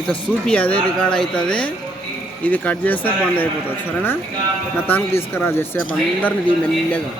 ఇట్లా చూపి అదే రికార్డ్ అవుతుంది. ఇది కట్ చేస్తే బంద్ అయిపోతుంది. సరేనా? నా తానికి తీసుకురా చేసేపు అందరిని మెల్లగా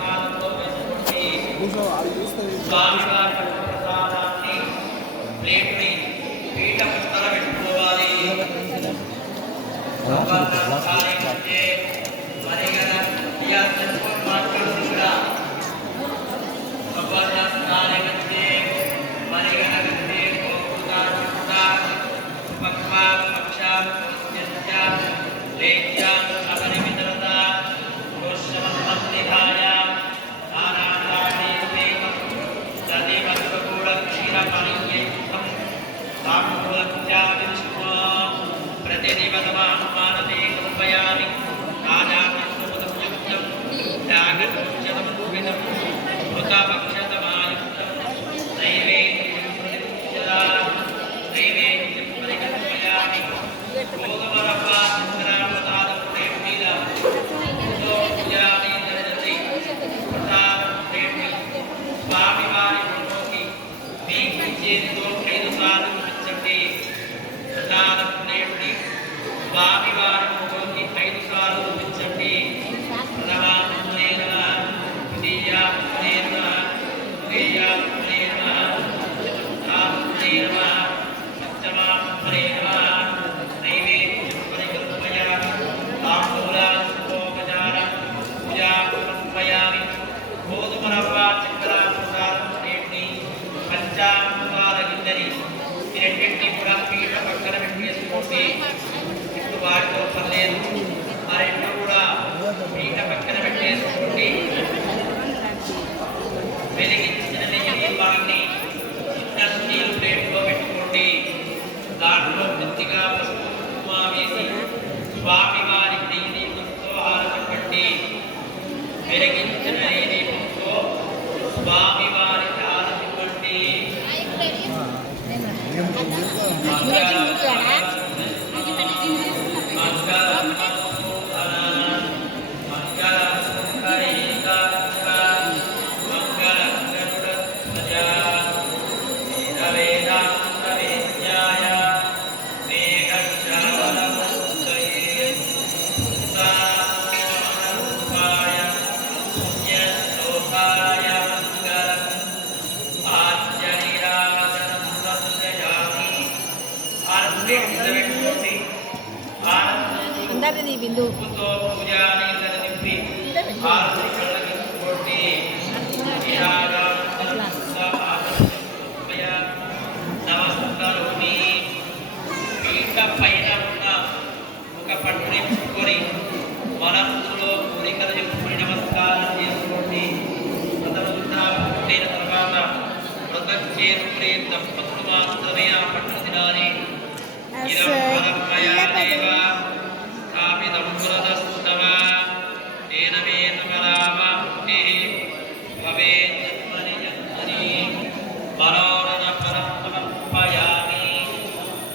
అందరిది బిందు పైన ఉన్న ఒక పట్టుని పుట్టుకొని మనస్సులో కోరికలు చెప్పుకొని నమస్కారం చేసుకోండి. వ్రతమైన తర్వాత వ్రతం చేసుకునే దంపతులు మాత్రమే ఆ పట్టును తినాలి.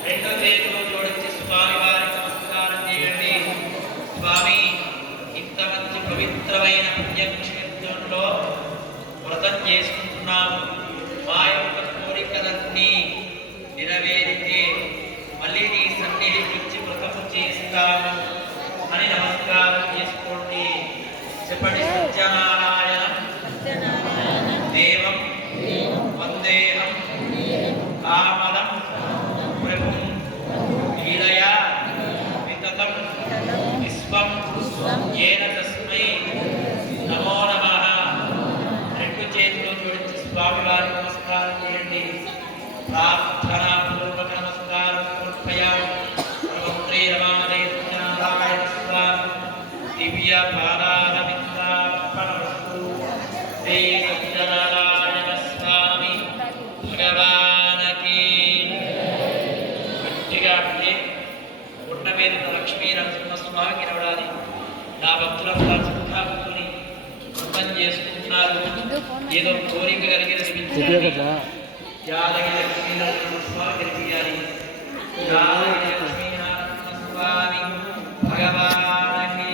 రెండు చేతులు జోడించి స్వామి వారికి నమస్కారం చేయండి. స్వామి, ఇంత మంచి పవిత్రమైన పుణ్యక్షేత్రంలో వ్రతం చేసుకుంటున్నాము. మా యొక్క కోరికలన్నీ నెరవేరితే మళ్ళీ నీ సన్నిధి నుంచి వ్రతము చేస్తాము అని నమస్కారం చేసుకోండి. చెప్పండి. సత్యనారాయణ దేవం వందేహం కామలం ప్రభుం లీలయా వితతం విశ్వం ఏన తస్మై నమో నమః. రెండు చేతులు జోడించి స్వామి వారి నమస్కారం చేయండి. ప్రార్థనా పూర్వక నమస్కారం సమర్పయామి. శ్రీ రమాదేవనారాయణ స్వామి దివ్య పాదారవిందార్పణమస్తు. శ్రీ సత్యనారాయణ స్వామి భగవానకి. గట్టిగా అంటే గుండ మీద లక్ష్మీ నరసింహస్వామికి నడవాలి. నా భక్తుల కూర్చొని వృతం చేసుకుంటున్నారు. ఏదో కోరిక కలిగిన యాదగిరి లక్ష్మీనరసింహస్వామి గెలిపియాలి. యాదగిరి లక్ష్మీనరసింహస్వామి భగవానకి.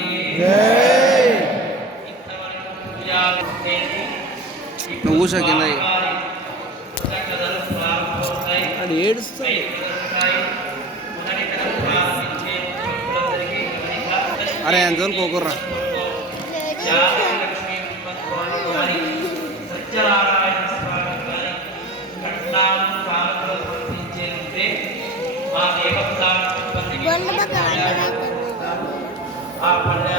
నువ్వు అది ఏడుస్తాయి. మొదటి తరం ప్రారంభించే భక్తులందరికీ గమనిక అరే అంజోల్ కోకుర్రా లక్ష్మీ గారి సత్యనారాయణ స్వామి గారి ఘట్నాలు కాలంలో సమర్పించే ఉంటే మా దేవస్థానం ఆ పల్లె